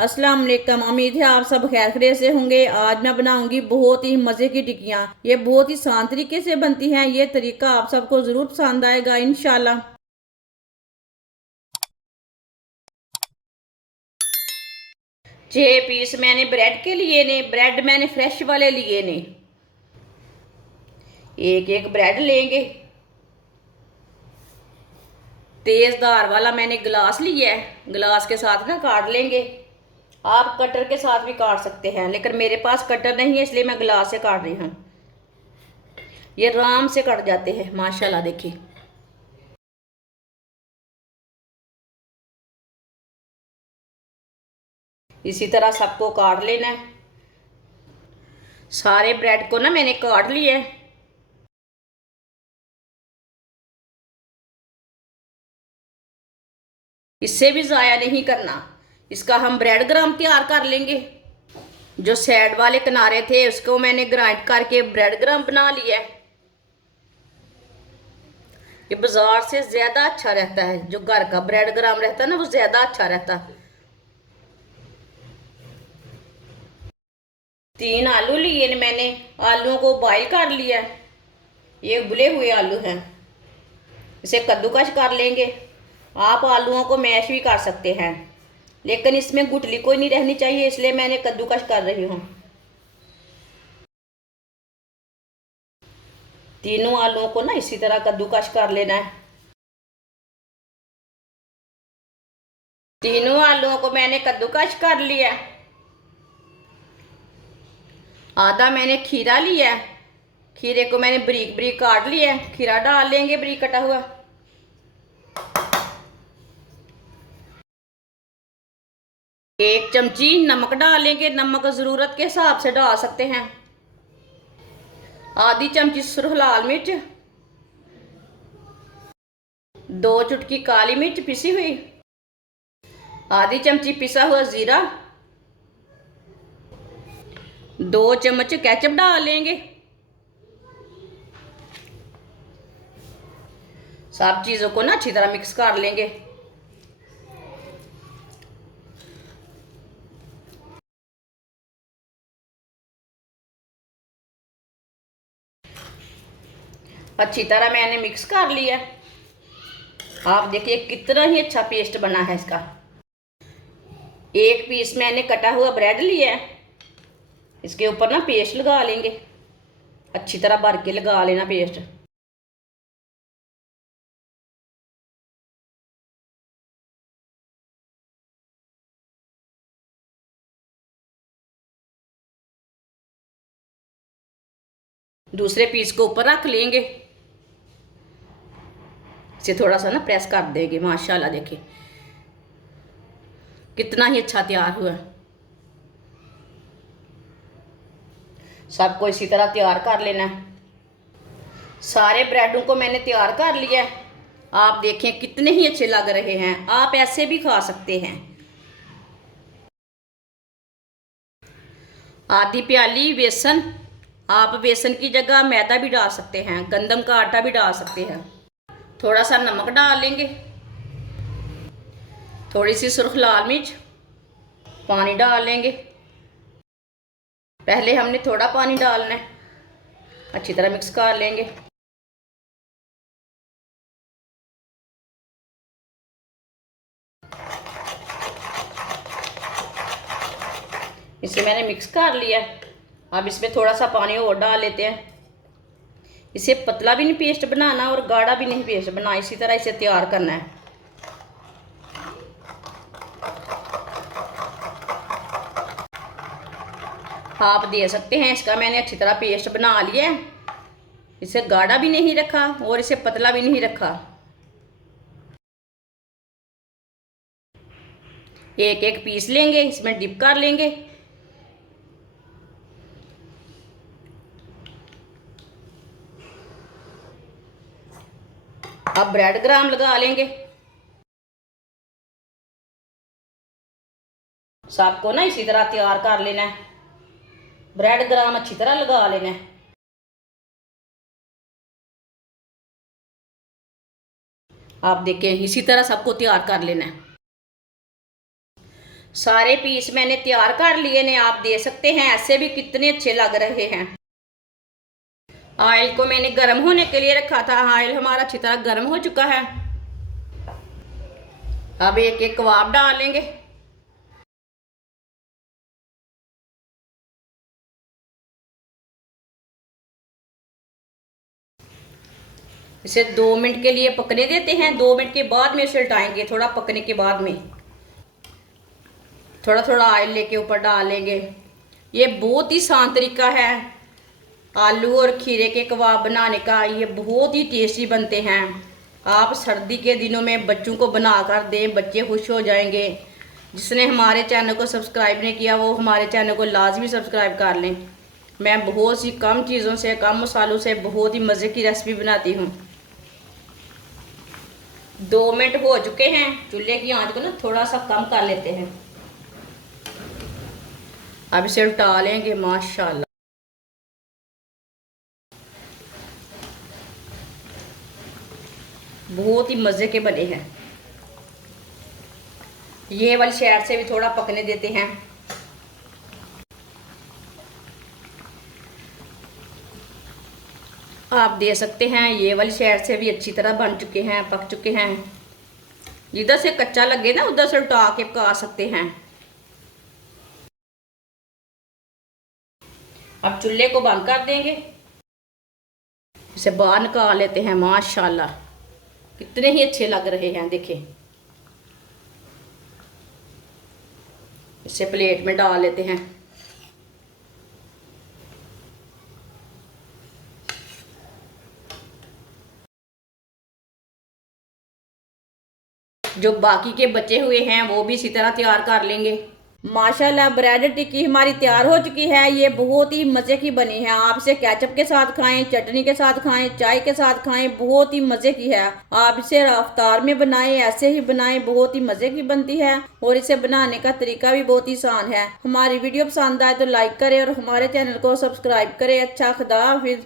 अस्सलाम वालेकुम। उम्मीद है आप सब खैर खैरियत से होंगे। आज मैं बनाऊंगी बहुत ही मज़े की टिक्कियाँ। ये बहुत ही आसान तरीके से बनती हैं। ये तरीका आप सबको ज़रूर पसंद आएगा इंशाल्लाह। 6 पीस मैंने ब्रेड के लिए ने। ब्रेड मैंने फ्रेश वाले लिए ने। एक एक ब्रेड लेंगे। तेज धार वाला मैंने गिलास लिया है। गिलास के साथ ना काट लेंगे। आप कटर के साथ भी काट सकते हैं, लेकिन मेरे पास कटर नहीं है इसलिए मैं गिलास से काट रही हूँ। ये आराम से कट जाते हैं माशाल्लाह। देखिए, इसी तरह सबको काट लेना है। सारे ब्रेड को ना मैंने काट लिया है। इससे भी ज़ाया नहीं करना। इसका हम ब्रेड ग्राम तैयार कर लेंगे। जो साइड वाले किनारे थे उसको मैंने ग्राइंड करके ब्रेड ग्राम बना लिया है। ये बाजार से ज़्यादा अच्छा रहता है। जो घर का ब्रेड ग्राम रहता है ना, वो ज़्यादा अच्छा रहता है। 3 आलू लिए ने मैंने। आलूओं को बॉईल कर लिया है। ये उबले हुए आलू हैं। इसे कद्दूकस कर लेंगे। आप आलूओं को मैश भी कर सकते हैं, लेकिन इसमें गुठली कोई नहीं रहनी चाहिए, इसलिए मैंने कद्दूकस कर रही हूँ। तीनों आलूओं को ना इसी तरह कद्दूकस कर लेना है। तीनों आलूओं को मैंने कद्दूकस कर लिया। आधा मैंने खीरा लिया। खीरे को मैंने बारीक बारीक काट लिया। खीरा डाल लेंगे बारीक कटा हुआ। 1 चमची नमक डालेंगे। नमक ज़रूरत के हिसाब से डाल सकते हैं। आधी चमची सुरख लाल मिर्च। 2 चुटकी काली मिर्च पिसी हुई। आधी चमची पिसा हुआ ज़ीरा। 2 चम्मच केचप डाल लेंगे। सब चीज़ों को ना अच्छी तरह मिक्स कर लेंगे। अच्छी तरह मैंने मिक्स कर लिया। आप देखिए कितना ही अच्छा पेस्ट बना है इसका। 1 पीस मैंने कटा हुआ ब्रेड लिया है। इसके ऊपर ना पेस्ट लगा लेंगे। अच्छी तरह भर के लगा लेना पेस्ट। दूसरे पीस को ऊपर रख लेंगे। इसे थोड़ा सा ना प्रेस कर देंगे। माशाल्लाह देखिए कितना ही अच्छा तैयार हुआ। सबको इसी तरह तैयार कर लेना है। सारे ब्रेडों को मैंने तैयार कर लिया है। आप देखें कितने ही अच्छे लग रहे हैं। आप ऐसे भी खा सकते हैं। आधी प्याली बेसन। आप बेसन की जगह मैदा भी डाल सकते हैं, गंदम का आटा भी डाल सकते हैं। थोड़ा सा नमक डाल लेंगे। थोड़ी सी सुर्ख लाल मिर्च। पानी डाल लेंगे। पहले हमने थोड़ा पानी डालना है। अच्छी तरह मिक्स कर लेंगे। इसे मैंने मिक्स कर लिया। अब इसमें थोड़ा सा पानी और डाल लेते हैं। इसे पतला भी नहीं पेस्ट बनाना और गाढ़ा भी नहीं पेस्ट बनाना, इसी तरह इसे तैयार करना है। आप दे सकते हैं। इसका मैंने अच्छी तरह पेस्ट बना लिया है। इसे गाढ़ा भी नहीं रखा और इसे पतला भी नहीं रखा। एक एक पीस लेंगे, इसमें डिप कर लेंगे। अब ब्रेड ग्राम लगा लेंगे। सबको ना इसी तरह तैयार कर लेना है। ब्रेड ग्राम अच्छी तरह लगा लेना है। आप देखें इसी तरह सबको तैयार कर लेना है। सारे पीस मैंने तैयार कर लिए ने, आप दे सकते हैं। ऐसे भी कितने अच्छे लग रहे हैं। ऑयल को मैंने गर्म होने के लिए रखा था। ऑयल हमारा अच्छी तरह गर्म हो चुका है। अब एक एक कबाब डालेंगे। इसे 2 मिनट के लिए पकने देते हैं। 2 मिनट के बाद में इसे उल्टाएंगे। थोड़ा पकने के बाद में थोड़ा थोड़ा ऑयल लेके ऊपर डालेंगे। ये बहुत ही आसान तरीका है आलू और खीरे के कबाब बनाने का। ये बहुत ही टेस्टी बनते हैं। आप सर्दी के दिनों में बच्चों को बना कर दें, बच्चे खुश हो जाएंगे। जिसने हमारे चैनल को सब्सक्राइब नहीं किया वो हमारे चैनल को लाजमी सब्सक्राइब कर लें। मैं बहुत सी कम चीज़ों से, कम मसालों से बहुत ही मज़े की रेसिपी बनाती हूँ। 2 मिनट हो चुके हैं। चूल्हे की आंच को ना थोड़ा सा कम कर लेते हैं। अब इसे उल्टा लेंगे। माशाल्लाह बहुत ही मज़े के बने हैं। ये वाली साइड से भी थोड़ा पकने देते हैं। आप दे सकते हैं। ये वाली साइड से भी अच्छी तरह बन चुके हैं, पक चुके हैं। जिधर से कच्चा लगे ना उधर से उल्टा के पका सकते हैं। अब चूल्हे को बंद कर देंगे। इसे बाहर निकाल लेते हैं। माशाल्लाह कितने ही अच्छे लग रहे हैं। देखें, इसे प्लेट में डाल लेते हैं। जो बाकी के बचे हुए हैं वो भी इसी तरह तैयार कर लेंगे। माशाल्लाह ब्रेड टिक्की हमारी तैयार हो चुकी है। ये बहुत ही मज़े की बनी है। आप इसे केचप के साथ खाएं, चटनी के साथ खाएं, चाय के साथ खाएं, बहुत ही मज़े की है। आप इसे रफ्तार में बनाएं, ऐसे ही बनाएं, बहुत ही मज़े की बनती है। और इसे बनाने का तरीका भी बहुत ही आसान है। हमारी वीडियो पसंद आए तो लाइक करें और हमारे चैनल को सब्सक्राइब करें। अच्छा, खुदा हाफिज़।